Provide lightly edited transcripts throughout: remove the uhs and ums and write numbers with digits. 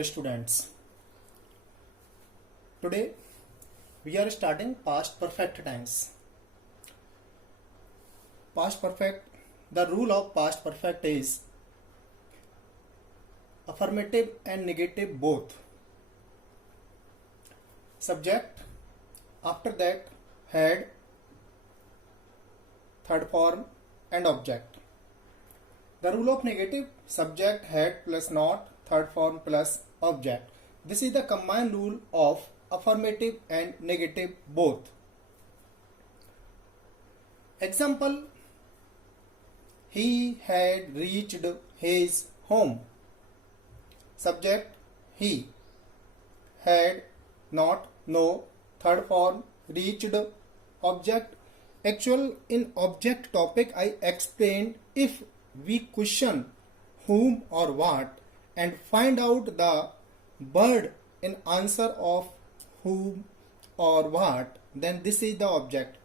dear students. Today we are starting past perfect tense. Past perfect, the rule of past perfect is affirmative and negative both. Subject, after that had, third form and object. The rule of negative, subject had plus not, third form plus object. This is the combined rule of affirmative and negative both. Example, he had reached his home. Subject, he. Had, not, no, third form, reached, object. Actual in object topic I explained, if we question whom or what and find out the bird in answer of whom or what, then this is the object.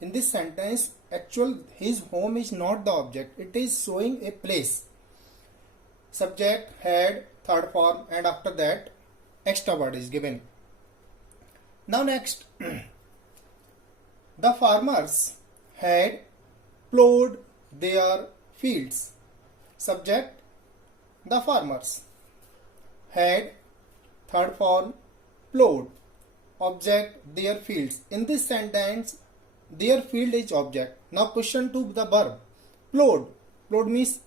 In this sentence, actual his home is not the object, it is showing a place. Subject, had, third form, and after that extra word is given. Now next, the farmers had plowed their fields. Subject, the farmers. Had, third form, plowed. Object, their fields. In this sentence, their field is object. Now question to the verb. Plowed. Plowed means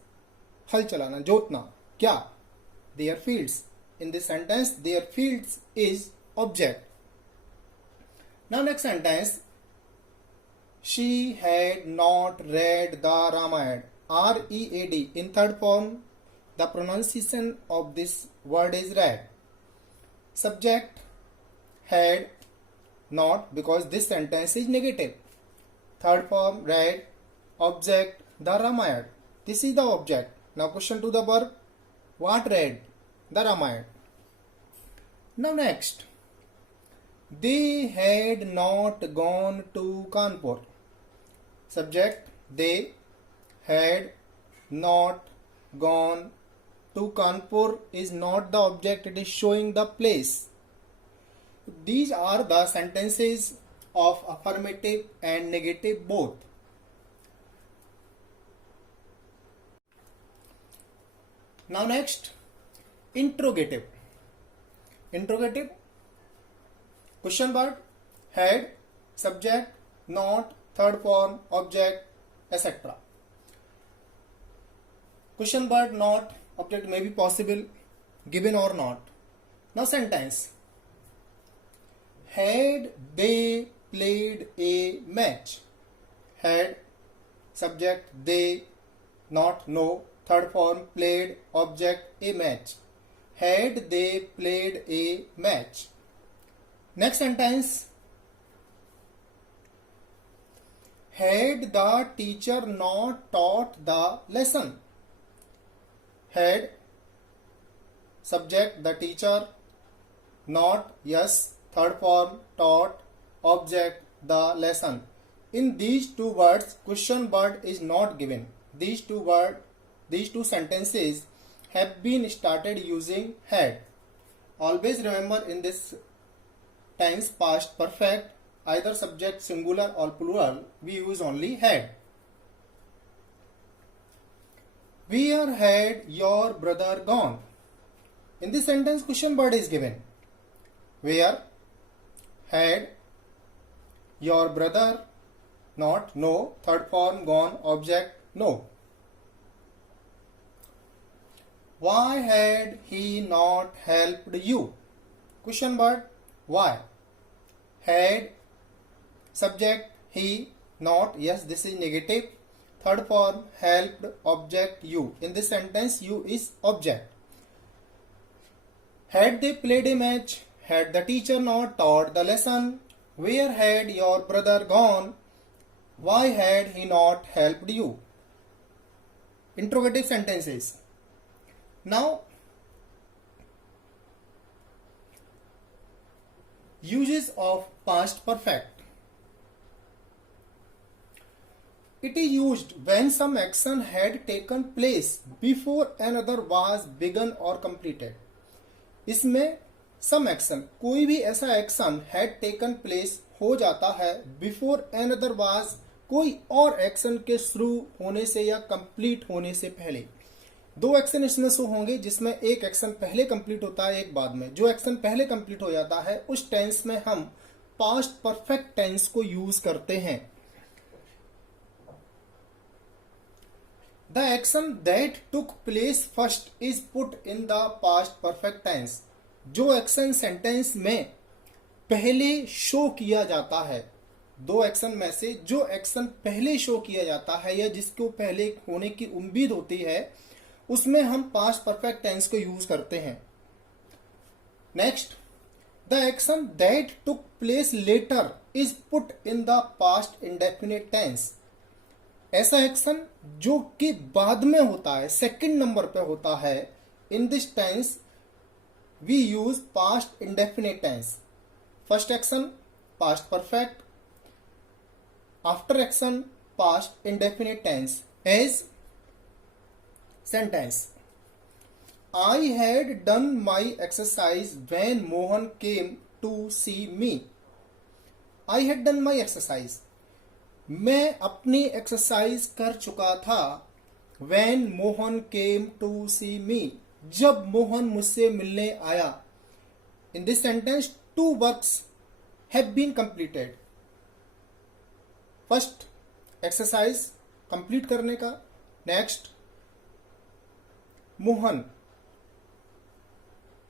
हल चलाना, जोतना. क्या? Their fields. In this sentence, their fields is object. Now next sentence. She had not read the Ramayana. R-E-A-D. In third form, the pronunciation of this word is read. Subject, had, not, because this sentence is negative. Third form, read. Object, the Ramayana. This is the object. Now question to the verb. What read? The Ramayana. Now next. They had not gone to Kanpur. Subject, they had not gone to Kanpur is not the object, it is showing the place. These are the sentences of affirmative and negative both. Now next, interrogative. Interrogative, question word, had, subject, not, third form, object, etc. Question word, not, object may be possible, given or not. Now sentence. Had they played a match? Had, subject, they, not, no, third form, played, object, a match. Had they played a match? Next sentence. Had the teacher not taught the lesson? Had, subject, the teacher, not, yes, third form, taught, object, the lesson. In these two words, question word is not given. These two sentences have been started using had. Always remember in this tense past perfect, either subject singular or plural, we use only had. Where had your brother gone? In this sentence, question word is given. Where, had, your brother, not, no, third form, gone, object, no. Why had he not helped you? Question word, why. Had, subject, he, not, yes, this is negative. Third form, helped, object, you. In this sentence, you is object. Had they played a match? Had the teacher not taught the lesson? Where had your brother gone? Why had he not helped you? Interrogative sentences. Now, uses of past perfect. It is used when some action had taken place before another was begun or completed. इसमें some action, कोई भी ऐसा action had taken place हो जाता है before another was, कोई और एक्शन के शुरू होने से या कंप्लीट होने से पहले। दो एक्शन इसमें शो होंगे जिसमें एक एक्शन पहले कंप्लीट होता है, एक बाद में। जो एक्शन पहले कंप्लीट हो जाता है उस टेंस में हम पास्ट परफेक्ट टेंस को यूज करते हैं। The action that took place first is put in the past perfect tense. जो एक्शन सेंटेंस में पहले शो किया जाता है, दो एक्शन में से जो एक्शन पहले शो किया जाता है या जिसको पहले होने की उम्मीद होती है, उसमें हम पास्ट परफेक्ट टेंस को यूज करते हैं। Next, the action that took place later is put in the past indefinite tense. ऐसा एक्शन जो कि बाद में होता है, सेकंड नंबर पे होता है, in this tense we use past indefinite tense. First action past perfect, after action past indefinite tense. As sentence, I had done my exercise when Mohan came to see me. I had done my exercise. मैं अपनी एक्सरसाइज कर चुका था। When Mohan came to see me, जब मोहन मुझसे मिलने आया। In this sentence, two works have been completed. First, exercise complete करने का। Next, मोहन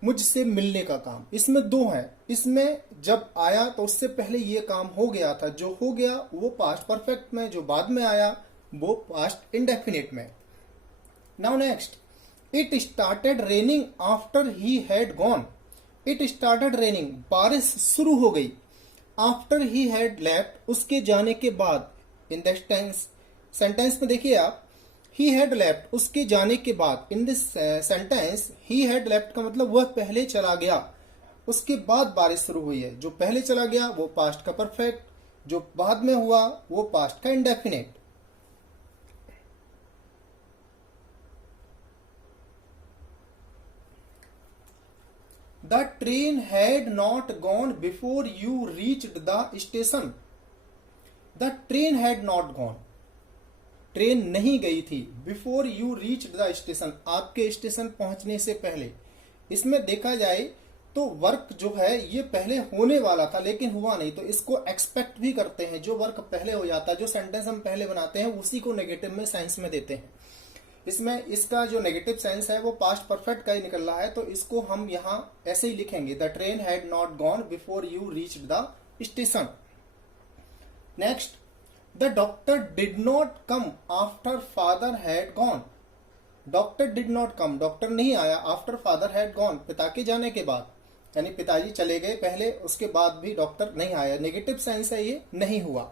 मुझसे मिलने का काम। इसमें दो है। इसमें जब आया तो उससे पहले ये काम हो गया था, जो हो गया वो पास्ट परफेक्ट में, जो बाद में आया वो पास्ट इंडेफिनिट में। Now next, it started raining after he had gone. It started raining, बारिश शुरू हो गई। आफ्टर ही हैड लेफ्ट, उसके जाने के बाद। इन दिस टेंस, सेंटेंस में देखिए आप, ही हैड लेफ्ट, उसके जाने के बाद। In this sentence he had left का मतलब वह पहले चला गया, उसके बाद बारिश शुरू हुई है। जो पहले चला गया वो पास्ट का परफेक्ट, जो बाद में हुआ वो पास्ट का indefinite. The train had not gone before you reached the station. The train had not gone, train नहीं गई थी। Before you reach the station, आपके स्टेशन पहुंचने से पहले। इसमें देखा जाए तो वर्क जो है ये पहले होने वाला था लेकिन हुआ नहीं, तो इसको एक्सपेक्ट भी करते हैं। जो वर्क पहले हो जाता है, जो सेंटेंस हम पहले बनाते हैं, उसी को नेगेटिव में सेंस में देते हैं। इसमें इसका जो नेगेटिव सेंस है वो पास्ट परफेक्ट का ही निकल रहा है, तो इसको हम यहाँ ऐसे ही लिखेंगे, the train had not gone before you reach the station. Next, The doctor did not come after father had gone. Doctor did not come, doctor नहीं आया after father had gone, पिता के जाने के बाद। यानी पिताजी चले गए पहले, उसके बाद भी डॉक्टर नहीं आया। नेगेटिव सेंस है ये, नहीं हुआ।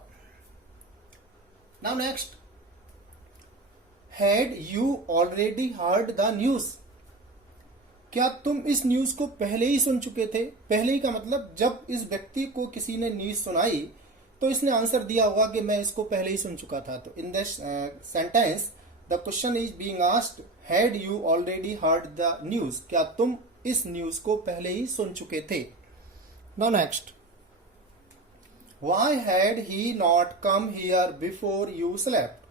Now next, had you already heard the news? क्या तुम इस न्यूज को पहले ही सुन चुके थे? पहले ही का मतलब जब इस व्यक्ति को किसी ने न्यूज सुनाई तो इसने आंसर दिया होगा कि मैं इसको पहले ही सुन चुका था। तो in this sentence the question is being asked, had you already heard the news? क्या तुम इस न्यूज को पहले ही सुन चुके थे? Now next, why had he not come here before you slept?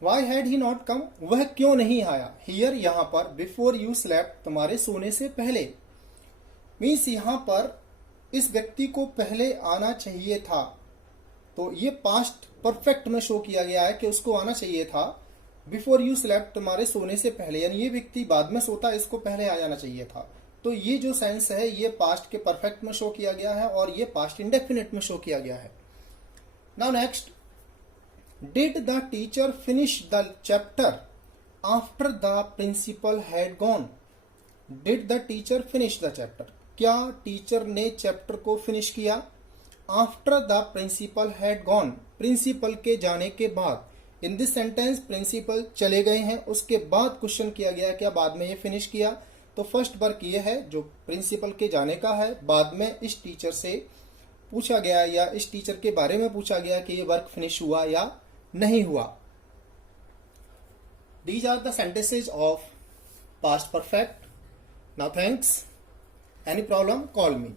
Why had he not come, वह क्यों नहीं आया? हियर यहां पर, बिफोर यू स्लेप्ट तुम्हारे सोने से पहले। मीन्स यहां पर इस व्यक्ति को पहले आना चाहिए था, तो ये पास्ट परफेक्ट में शो किया गया है कि उसको आना चाहिए था। बिफोर यू स्लेप्ट तुम्हारे सोने से पहले, यानी ये व्यक्ति बाद में सोता, इसको पहले आ जाना चाहिए था। तो ये जो सेंस है ये पास्ट के परफेक्ट में शो किया गया है और ये पास्ट इंडेफिनिट में शो किया गया है। Now next, did the teacher finish the chapter after the principal had gone? Did the teacher finish the chapter, क्या टीचर ने चैप्टर को फिनिश किया? After the principal had gone, principal के जाने के बाद। इन दिस सेंटेंस प्रिंसिपल चले गए हैं, उसके बाद क्वेश्चन किया गया क्या बाद में ये फिनिश किया? तो फर्स्ट वर्क ये है जो प्रिंसिपल के जाने का है, बाद में इस टीचर से पूछा गया या इस टीचर के बारे में पूछा गया कि ये वर्क फिनिश हुआ या नहीं हुआ। These are the sentences of past perfect. Now thanks. Any problem, call me.